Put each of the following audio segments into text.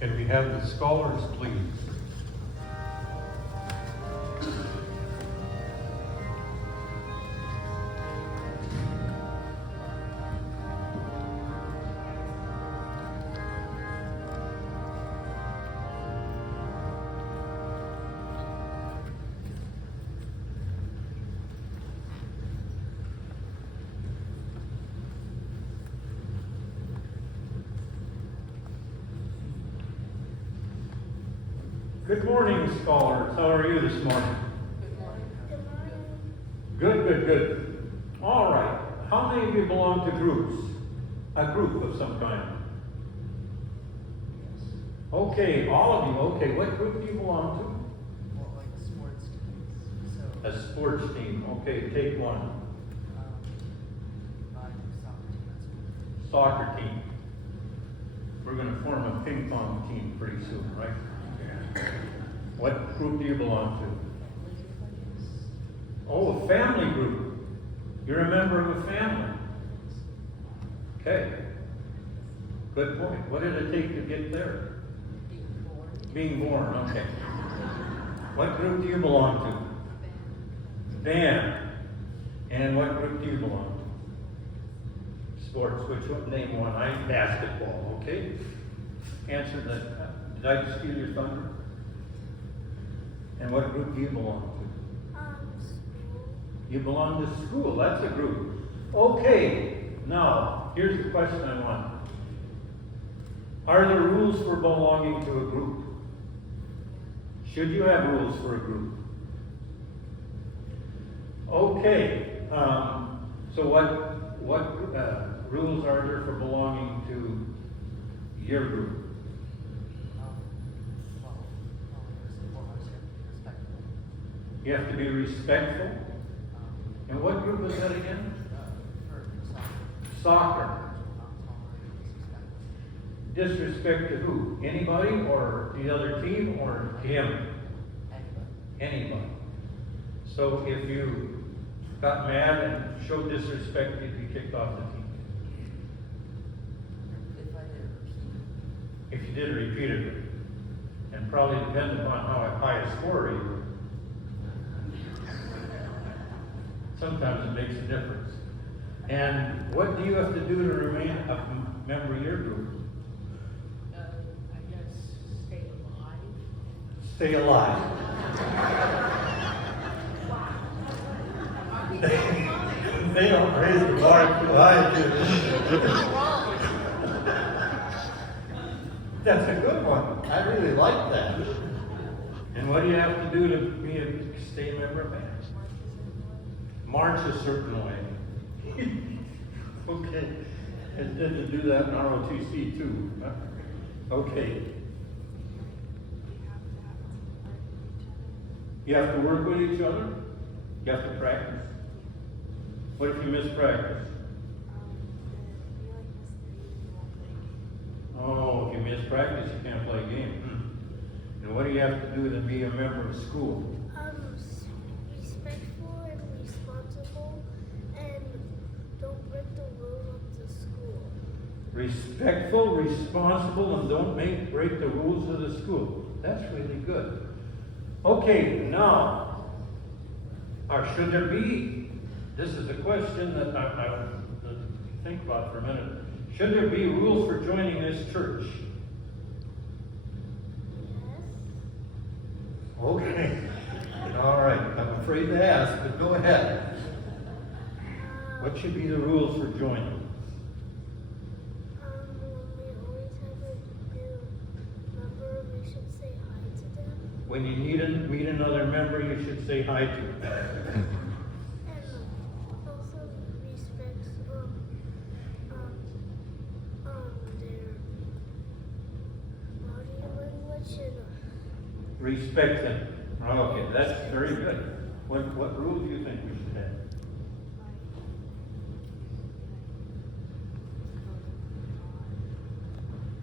Can we have the scholars, please? Good morning, scholars. How are you this morning? Good. All right. How many of you belong to groups? A group of some kind? Okay, all of you. Okay, what group do you belong to? Well, like sports teams. So, A sports team. Okay, take one. I do soccer team at school. Soccer team. We're going to form a ping pong team pretty soon, right? What group do you belong to? Oh, a family group. You're a member of a family. Okay. Good point. What did it take to get there? Being born, okay. What group do you belong to? Band. And what group do you belong to? Sports. Which one? Name one. Basketball, okay? Answer that. Did I steal your thunder? And what group do you belong to? School. You belong to school. That's a group. Okay. Now, here's the question I want. Are there rules for belonging to a group? Should you have rules for a group? Okay. So what rules are there for belonging to your group? You have to be respectful. And what group was that again? Soccer. Disrespect to who? Anybody or the other team or him? Anybody. So if you got mad and showed disrespect, you'd be kicked off the team. If you did it repeatedly. And probably depended upon how high a scorer you were. Sometimes it makes a difference. And what do you have to do to remain a member of your group? I guess stay alive. Stay alive. They don't raise the bar too high, do they? That's a good one. I really like that. And what do you have to do to be stay a member of band? March a certain way. Okay. And then to do that in ROTC too. Okay. You have to work with each other. You have to practice. What if you miss practice? Oh, if you miss practice, you can't play a game. And what do you have to do to be a member of school? Respectful and responsible, and don't break the rules of the school. Respectful, responsible, and don't break the rules of the school. That's really good. Okay, now, or should there be, this is a question that I think about for a minute. Should there be rules for joining this church? Yes. Okay. All right. I'm afraid to ask, but go ahead. What should be the rules for joining? We always have a new member, we should say hi to them. When you meet another member, you should say hi to them. And also respect their body language and Respect them. Okay, that's very good. What rule do you think we should have?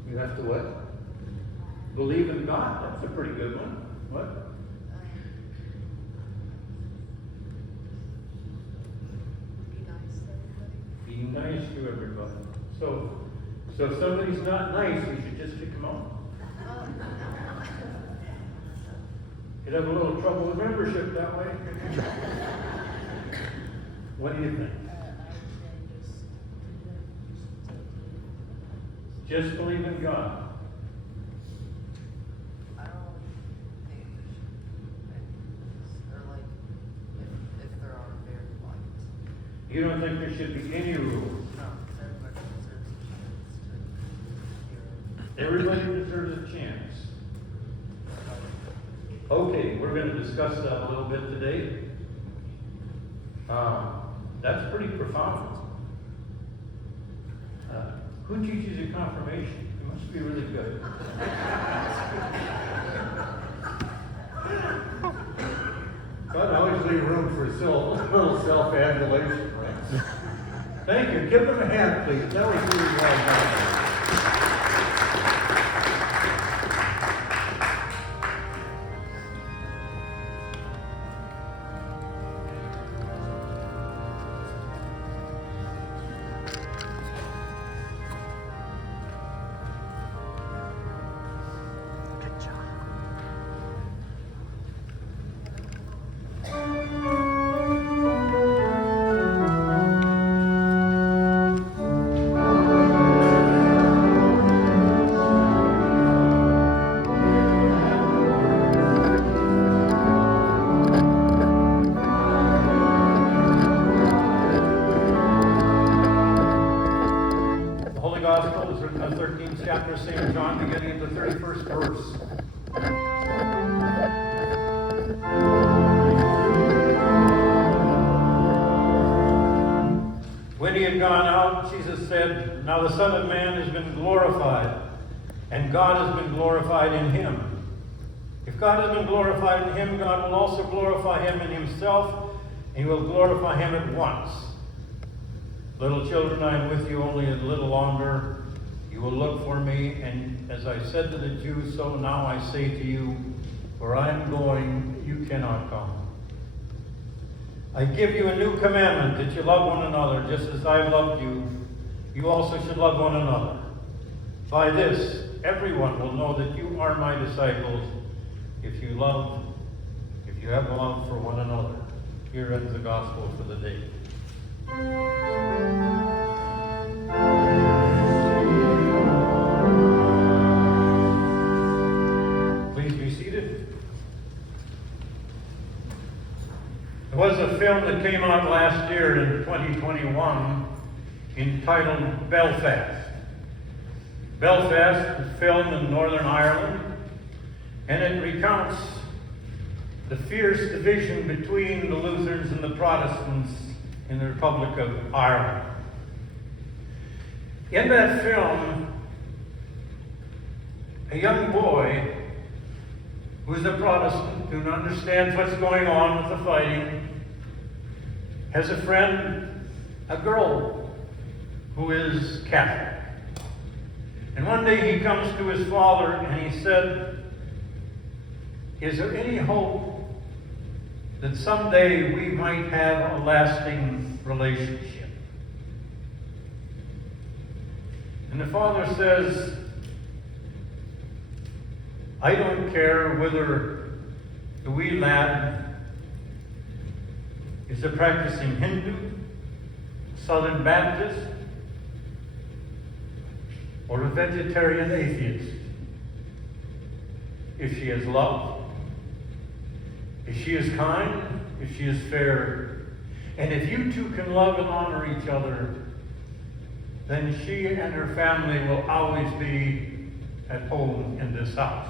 You have to what? Believe in God. That's a pretty good one. What? Be nice to everybody. Be nice to everybody. So if somebody's not nice, we should just kick them out. You'd have a little trouble with membership that way. What do you think? Just believe in God. I don't think there should be any rules, or like, if there are very light. You don't think there should be any rules? No, everybody deserves a chance to hear. Everybody deserves a chance. Okay, we're going to discuss that a little bit today. That's pretty profound. Who teaches you confirmation? You must be really good. God always leave room for a little self-adulation, right? Thank you. Give them a hand, please. That was really well done. Gospel is written in the 13th chapter of St. John, beginning in the 31st verse. When he had gone out, Jesus said, "Now the Son of Man has been glorified, and God has been glorified in him. If God has been glorified in him, God will also glorify him in himself, and he will glorify him at once. Little children, I am with you only a little longer. You will look for me, and as I said to the Jews, so now I say to you, where I am going, you cannot come. I give you a new commandment, that you love one another, just as I loved you. You also should love one another. By this, everyone will know that you are my disciples, if you have love for one another." Here ends the gospel for the day. Please be seated. There was a film that came out last year in 2021 entitled Belfast. Belfast was filmed in Northern Ireland, and it recounts the fierce division between the Lutherans and the Protestants in the Republic of Ireland. In that film, a young boy who's a Protestant, who understands what's going on with the fighting, has a friend, a girl, who is Catholic. And one day he comes to his father and he said, "Is there any hope that someday we might have a lasting relationship?" And the father says, "I don't care whether the wee lad is a practicing Hindu, Southern Baptist, or a vegetarian atheist. If she has love, if she is kind, if she is fair, and if you two can love and honor each other, then she and her family will always be at home in this house."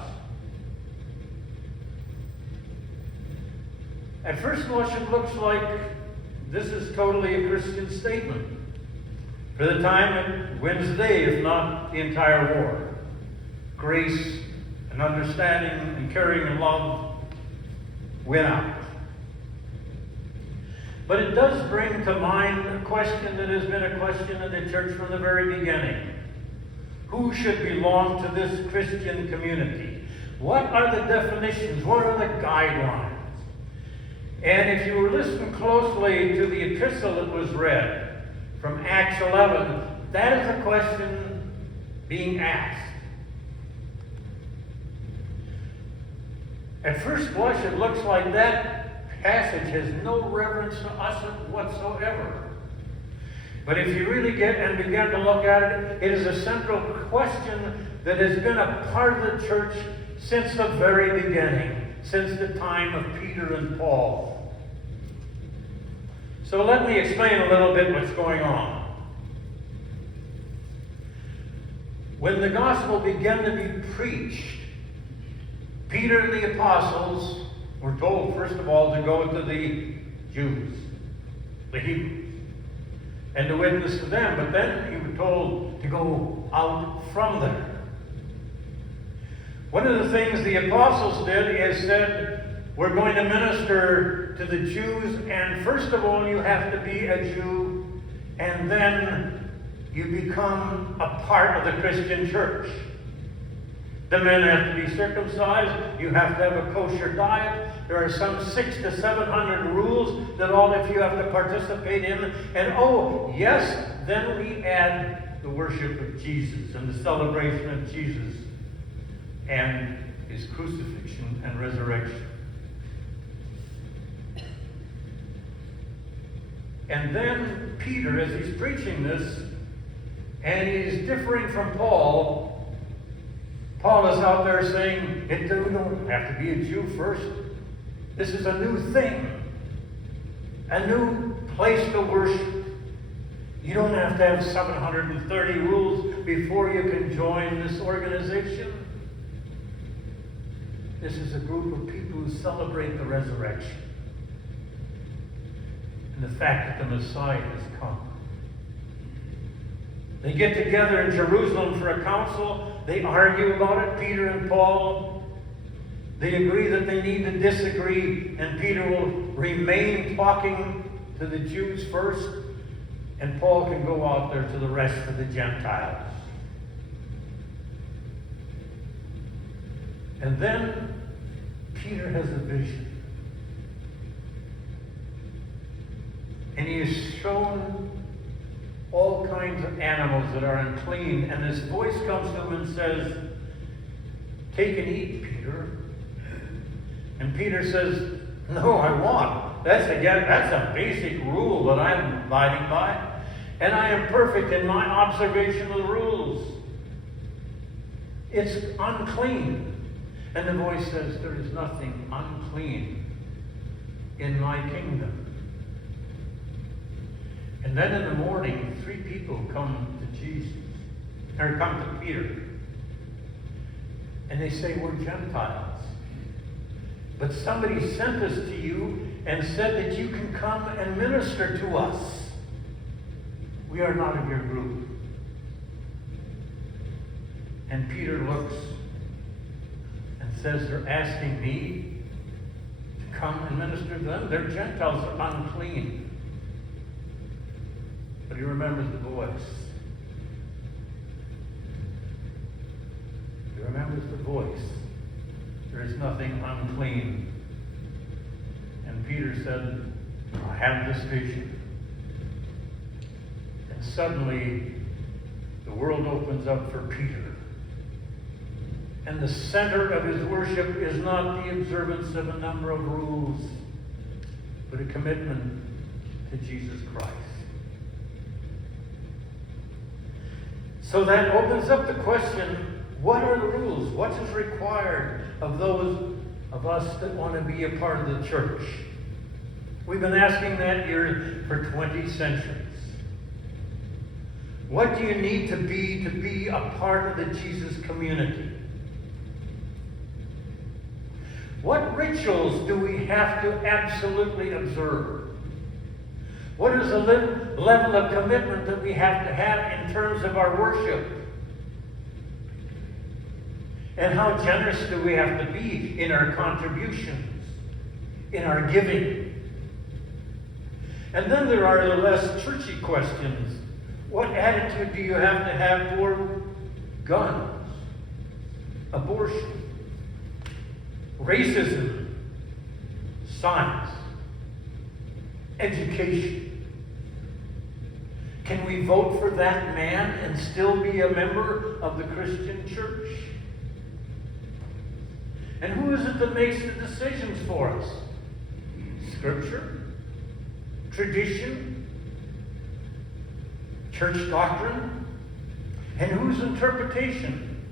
At first blush, it looks like this is totally a Christian statement. For the time, it wins the day, if not the entire war. Grace and understanding and caring and love win out. But it does bring to mind a question that has been a question of the church from the very beginning. Who should belong to this Christian community? What are the definitions? What are the guidelines? And if you were listening closely to the epistle that was read from Acts 11, that is a question being asked. At first blush, it looks like that passage has no reverence to us whatsoever. But if you really get and begin to look at it, it is a central question that has been a part of the church since the very beginning, since the time of Peter and Paul. So let me explain a little bit what's going on. When the gospel began to be preached, Peter and the apostles were told, first of all, to go to the Jews, the Hebrews, and to witness to them. But then he was told to go out from there. One of the things the apostles did is said, we're going to minister to the Jews, and first of all, you have to be a Jew, and then you become a part of the Christian church. The men have to be circumcised. You have to have a kosher diet. There are some 600 to 700 rules that all of you have to participate in. And oh, yes, then we add the worship of Jesus and the celebration of Jesus and his crucifixion and resurrection. And then Peter, as he's preaching this, and he's differing from Paul is out there saying, you don't have to be a Jew first. This is a new thing, a new place to worship. You don't have to have 730 rules before you can join this organization. This is a group of people who celebrate the resurrection and the fact that the Messiah has come. They get together in Jerusalem for a council. They argue about it, Peter and Paul. They agree that they need to disagree, and Peter will remain talking to the Jews first, and Paul can go out there to the rest of the Gentiles. And then Peter has a vision. And he is shown all kinds of animals that are unclean. And this voice comes to him and says, take and eat, Peter. And Peter says, no, I won't. That's a basic rule that I'm abiding by. And I am perfect in my observation of the rules. It's unclean. And the voice says, there is nothing unclean in my kingdom. And then in the morning, 3 people come to Jesus, or come to Peter. And they say, we're Gentiles. But somebody sent us to you and said that you can come and minister to us. We are not of your group. And Peter looks and says, they're asking me to come and minister to them. They're Gentiles, they're unclean. But he remembers the voice. He remembers the voice. There is nothing unclean. And Peter said, I have this vision. And suddenly, the world opens up for Peter. And the center of his worship is not the observance of a number of rules, but a commitment to Jesus Christ. So that opens up the question, what are the rules? What is required of those of us that want to be a part of the church? We've been asking that here for 20 centuries. What do you need to be a part of the Jesus community? What rituals do we have to absolutely observe? What is the level of commitment that we have to have in terms of our worship? And how generous do we have to be in our contributions, in our giving? And then there are the less churchy questions. What attitude do you have to have toward guns, abortion, racism, science, education? Can we vote for that man and still be a member of the Christian church? And who is it that makes the decisions for us? Scripture? Tradition? Church doctrine? And whose interpretation?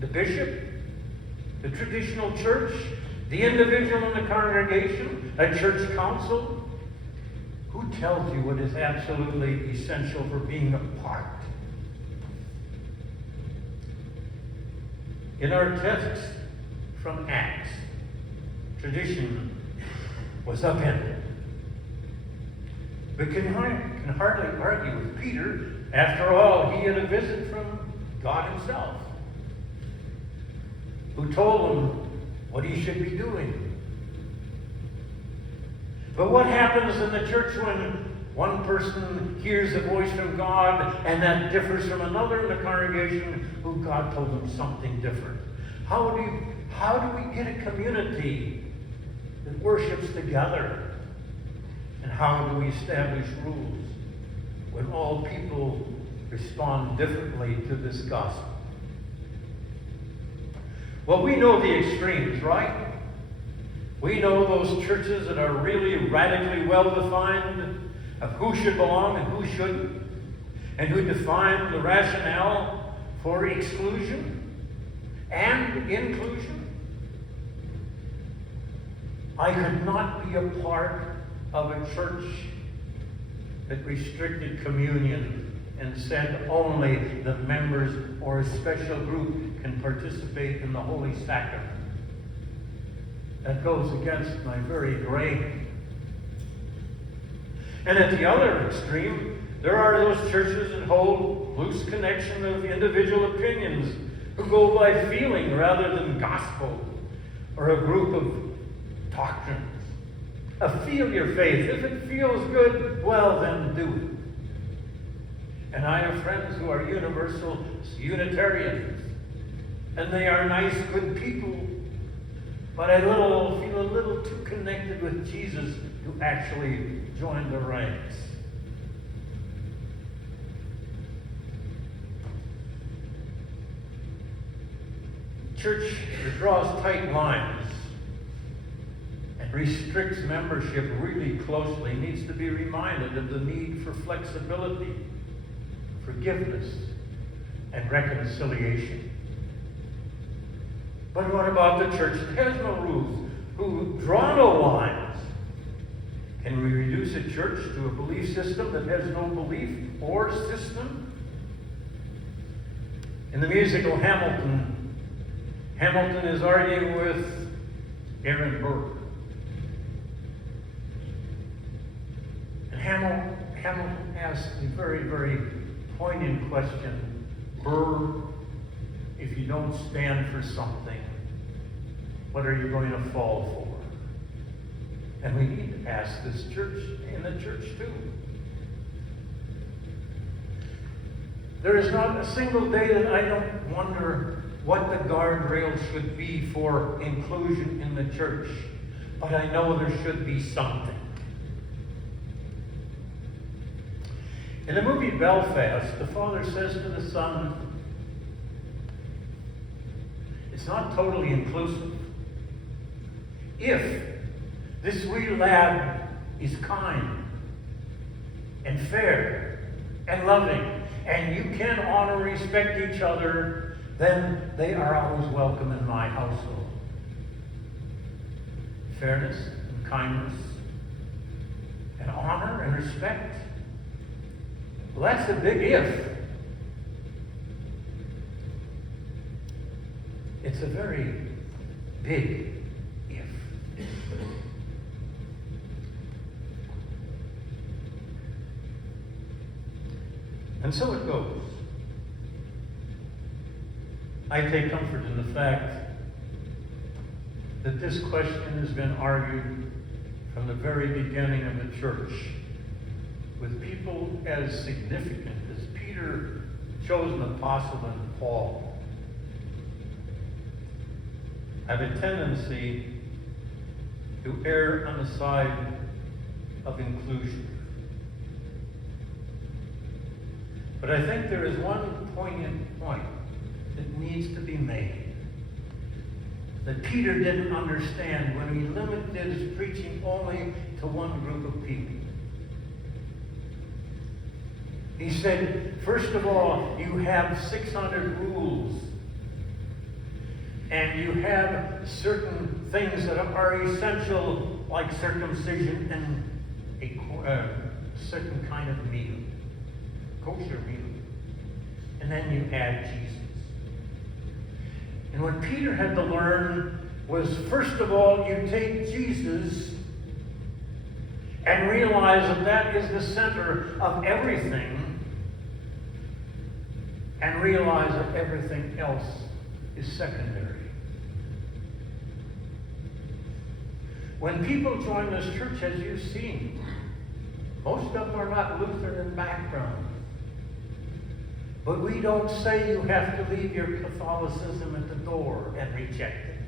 The bishop? The traditional church? The individual in the congregation? A church council? Who tells you what is absolutely essential for being a part? In our text from Acts, tradition was upended. We can hardly argue with Peter. After all, he had a visit from God himself, who told him what he should be doing. But what happens in the church when one person hears a voice from God and that differs from another in the congregation who God told them something different? How do we get a community that worships together? And how do we establish rules when all people respond differently to this gospel? Well, we know the extremes, right? We know those churches that are really radically well-defined of who should belong and who shouldn't, and who define the rationale for exclusion and inclusion. I could not be a part of a church that restricted communion and said only the members or a special group can participate in the Holy Sacrament. That goes against my very grain. And at the other extreme, there are those churches that hold loose connection of individual opinions, who go by feeling rather than gospel, or a group of doctrines. Feel your faith. If it feels good, well, then do it. And I have friends who are universal Unitarians, and they are nice, good people, but I feel a little too connected with Jesus to actually join the ranks. Church that draws tight lines and restricts membership really closely needs to be reminded of the need for flexibility, forgiveness, and reconciliation. But what about the church that has no rules, who draw no lines? Can we reduce a church to a belief system that has no belief or system? In the musical Hamilton, Hamilton is arguing with Aaron Burr. And Hamilton asks a very, very poignant question. Burr, if you don't stand for something, what are you going to fall for? And we need to ask this church, in the church too. There is not a single day that I don't wonder what the guardrails should be for inclusion in the church. But I know there should be something. In the movie Belfast, the father says to the son, it's not totally inclusive. If this wee lad is kind and fair and loving, and you can honor and respect each other, then they are always welcome in my household. Fairness and kindness and honor and respect. Well, that's a big if. It's a very big if. And so it goes. I take comfort in the fact that this question has been argued from the very beginning of the church with people as significant as Peter, chosen apostle, and Paul. Have a tendency to err on the side of inclusion. But I think there is one poignant point that needs to be made. that Peter didn't understand when he limited his preaching only to one group of people. He said, first of all, you have 600 rules. And you have certain things that are essential, like circumcision and a certain kind of meal, kosher meal. And then you add Jesus. And what Peter had to learn was, first of all, you take Jesus and realize that that is the center of everything, and realize that everything else is secondary. When people join this church, as you've seen, most of them are not Lutheran in background. But we don't say you have to leave your Catholicism at the door and reject it.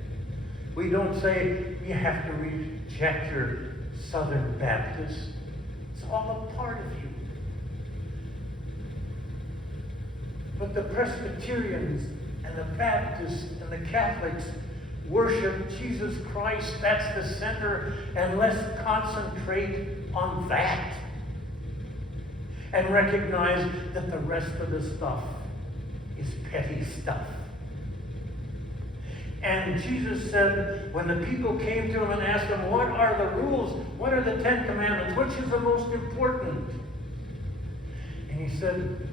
We don't say you have to reject your Southern Baptist. It's all a part of you. But the Presbyterians and the Baptists and the Catholics worship Jesus Christ. That's the center. And let's concentrate on that. And recognize that the rest of the stuff is petty stuff. And Jesus said, when the people came to him and asked him, what are the rules? What are the 10 Commandments? Which is the most important? And he said,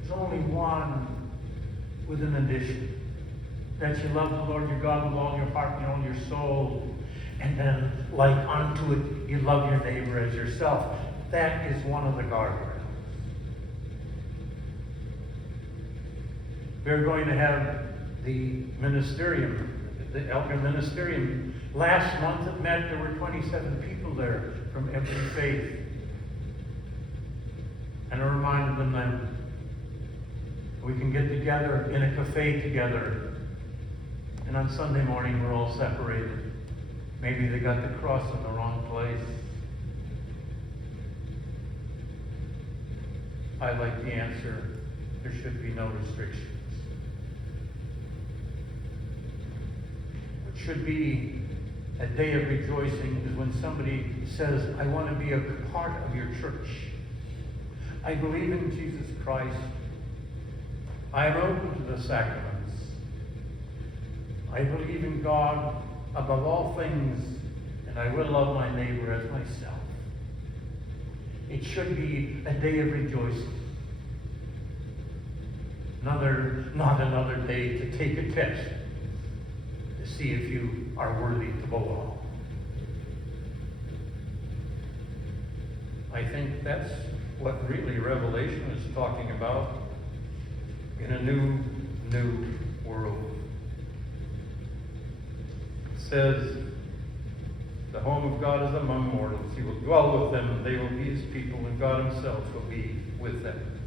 there's only one with an addition. That you love the Lord your God with all your heart and all your soul. And then, like unto it, you love your neighbor as yourself. That is one of the guardrails. We're going to have the ministerium, the elder ministerium. Last month it met, there were 27 people there from every faith. And I reminded them that we can get together in a cafe together. And on Sunday morning we're all separated. Maybe they got the cross in the wrong place. I like the answer, there should be no restrictions. What should be a day of rejoicing is when somebody says, I want to be a part of your church. I believe in Jesus Christ. I am open to the sacraments. I believe in God above all things, and I will love my neighbor as myself. It should be a day of rejoicing. Not another day to take a test to see if you are worthy to belong. I think that's what really Revelation is talking about in a new world. It says, the home of God is among mortals. He will dwell with them, and they will be his people, and God himself will be with them.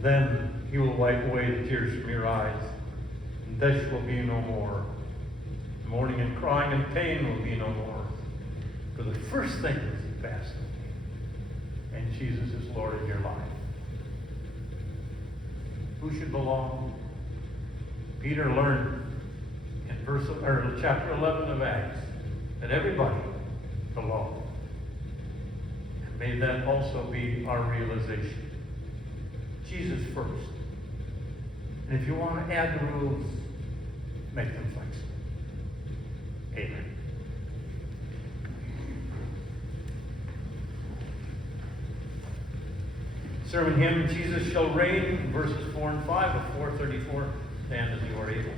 Then he will wipe away the tears from your eyes, and death will be no more. Mourning and crying and pain will be no more. For the first things he passed away, and Jesus is Lord in your life. Who should belong? Peter learned in chapter 11 of Acts that everybody belongs. And may that also be our realization. Jesus first. And if you want to add the rules, make them flexible. Amen. Sermon hymn, Jesus Shall Reign, verses 4 and 5 of 434. Stand as you are able.